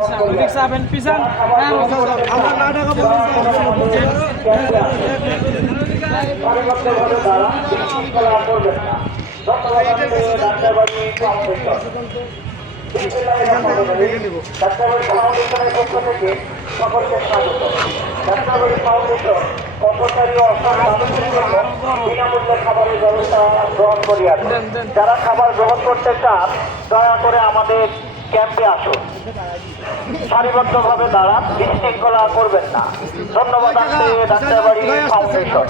Saben pisan. খাবারের ব্যবস্থা গ্রহণ করিয়াছে। যারা খাবার গ্রহণ করতে চান দয়া করে আমাদের ক্যাম্পে আসুন। সারিবদ্ধভাবে দাঁড়া, বিশৃঙ্খলা করবেন না। ধন্যবাদ জানাতে ডাক্তারবাড়ি ফাউন্ডেশন।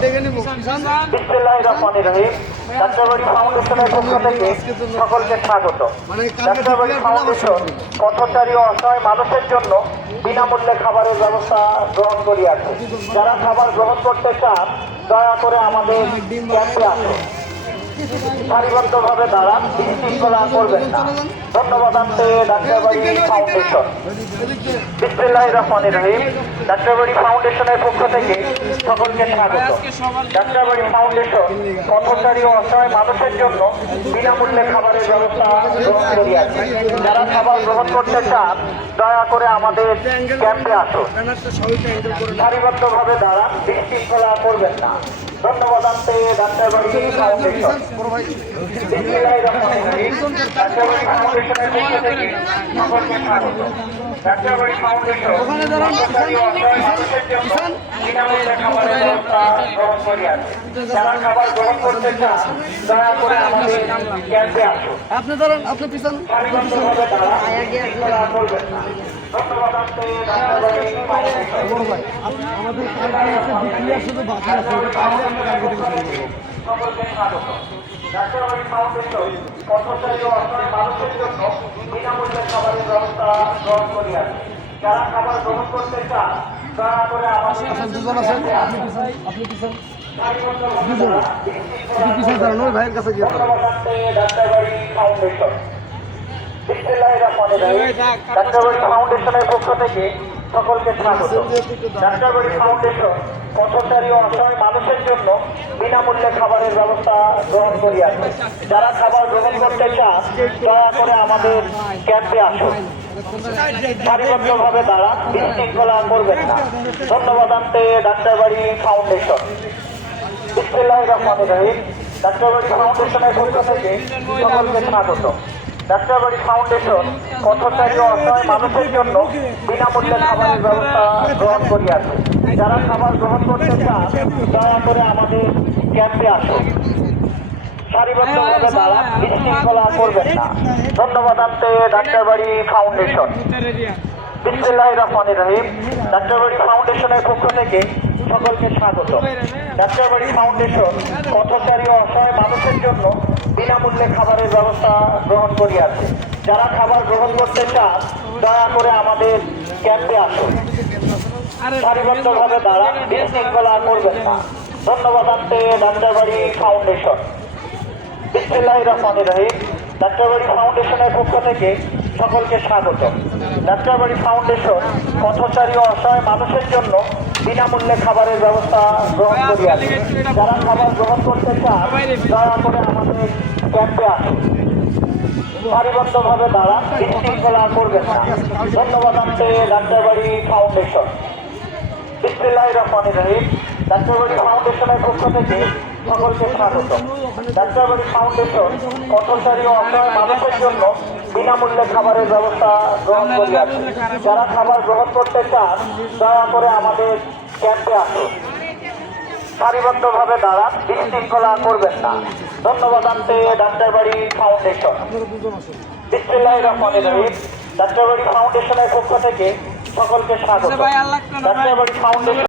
বিসমিল্লাহির রহমানির রহিম। ডাক্তারবাড়ি ফাউন্ডেশনের পক্ষ থেকে সকলকে স্বাগত। ডাক্তারবাড়ি ফাউন্ডেশন পথচারী ও অসহায় মানুষের জন্য বিনামূল্যে খাবারের ব্যবস্থা গ্রহণ করিয়াছে। যারা খাবার গ্রহণ করতে চান দয়া করে আমাদের ক্যাম্পে আসুন। সারিবদ্ধভাবে দাঁড়া, বিশৃঙ্খলা করবেন না। ধন্যবাদ জানাতে ডাক্তারবাড়ি ফাউন্ডেশন। বিসমিল্লাহির রহমানির রহিম। ডাক্তারবাড়ি ফাউন্ডেশনের পক্ষ থেকে সকলকে স্বাগত। ডাক্তারবাড়ি ফাউন্ডেশন পথচারী ও অসহায় মানুষের জন্য বিনামূল্যে খাবারের ব্যবস্থা গ্রহণ করিয়াছে। যারা খাবার গ্রহণ করতে চান দয়া করে আমাদের ক্যাম্পে আসুন। সারিবদ্ধভাবে দাঁড়া, বিশৃঙ্খলা করবেন না। ধন্যবাদ জানাতে ডাক্তারবাড়ি ফাউন্ডেশন। বিসমিল্লাহির রহমানির রহিম। ডাক্তারবাড়ি ফাউন্ডেশনের পক্ষ থেকে সকলকে স্বাগত। ডাক্তারবাড়ি ফাউন্ডেশন পথচারী ও অসহায় মানুষের জন্য বিনামূল্যে খাবারের ব্যবস্থা গ্রহণ করিয়াছে। যারা খাবার গ্রহণ করতে চান দয়া করে আমাদের ক্যাম্পে আসুন। সারিবদ্ধভাবে দাঁড়া, বিশৃঙ্খলা করবেন না। ধন্যবাদ জানাতে ডাক্তারবাড়ি ফাউন্ডেশন। সকলকে স্বাগত। ডাক্তারবাড়ি ফাউন্ডেশন পথচারী ও অসহায় মানুষের জন্য বিনামূল্যে খাবারের ব্যবস্থা গ্রহণ করিয়াছে। যারা খাবার গ্রহণ করতে চান দয়া করে আমাদের ডাক্তারবাড়ি ফাউন্ডেশন। বিসমিল্লাহির রহমানির রহিম। ডাক্তারবাড়ি ফাউন্ডেশনের পক্ষ থেকে সকলকে স্বাগত। ডাক্তারবাড়ি ফাউন্ডেশন পথচারী ও অসহায় মানুষের জন্য বিনামূল্যে খাবারের ব্যবস্থা গ্রহণ করিয়াছে। যারা খাবার গ্রহণ করতে চান দয়া করে আমাদের ক্যাম্পে আসুন। সারিবদ্ধভাবে দাঁড়া, বিশৃঙ্খলা করবেন না। ধন্যবাদ জানাতে ডাক্তারবাড়ি ফাউন্ডেশন। বিসমিল্লাহির রহমানির রহিম। ডাক্তারবাড়ি ফাউন্ডেশনের পক্ষ থেকে সকলকে স্বাগত। ডাক্তারবাড়ি ফাউন্ডেশন পথচারী ও অসহায় মানুষের জন্য বিনামূল্যে খাবারের ব্যবস্থা গ্রহণ করিয়াছে। যারা খাবার গ্রহণ করতে চান দয়া করে আমাদের ক্যাম্পে আসুন। সারিবদ্ধভাবে দাঁড়া, বিশৃঙ্খলা করবেন না। ধন্যবাদ জানাতে ডাক্তারবাড়ি ফাউন্ডেশন। বিসমিল্লাহির রহমানির রহিম। ডাক্তারবাড়ি ফাউন্ডেশনের পক্ষ থেকে সকলকে স্বাগত। ডাক্তারবাড়ি ফাউন্ডেশন পথচারী ও অসহায় মানুষের জন্য বিনামূল্যে খাবারের ব্যবস্থা গ্রহণ করিয়াছে। যারা খাবার গ্রহণ করতে চান দয়া করে আমাদের ক্যাম্পে আসুন। সারিবদ্ধভাবে দাঁড়া, বিশৃঙ্খলা করবেন না। ধন্যবাদ জানাতে ডাক্তারবাড়ি ফাউন্ডেশন। বিসমিল্লাহির রহমানির রহিম। ডাক্তারবাড়ি ফাউন্ডেশনের পক্ষ থেকে সকলকে স্বাগত। ডাক্তারবাড়ি ফাউন্ডেশন পথচারী ও অসহায় মানুষের জন্য বিনামূল্যে খাবারের ব্যবস্থা গ্রহণ করিয়াছে। যারা খাবার গ্রহণ করতে চান দয়া করে আমাদের ক্যাম্পে আসুন। সারিবদ্ধভাবে দাঁড়া, বিশৃঙ্খলা করবেন না। ধন্যবাদ জানাতে ডাক্তারবাড়ি ফাউন্ডেশন। বিসমিল্লাহির রহমানির রহিম। ডাক্তারবাড়ি ফাউন্ডেশনের পক্ষ থেকে সকলকে স্বাগত। ডাক্তারবাড়ি ফাউন্ডেশন পথচারী ও অসহায় মানুষের জন্য বিনামূল্যে খাবারের ব্যবস্থা গ্রহণ করিয়াছে। যারা খাবার গ্রহণ করতে চান দয়া করে আমাদের ক্যাম্পে আসুন। সারিবদ্ধভাবে দাঁড়া, বিশৃঙ্খলা করবেন না। ধন্যবাদ জানাতে ডাক্তারবাড়ি ফাউন্ডেশন। বিসমিল্লাহির রহমানির রহিম। ডাক্তারবাড়ি ফাউন্ডেশনের পক্ষ থেকে সকলকে স্বাগত। ডাক্তারবাড়ি ফাউন্ডেশন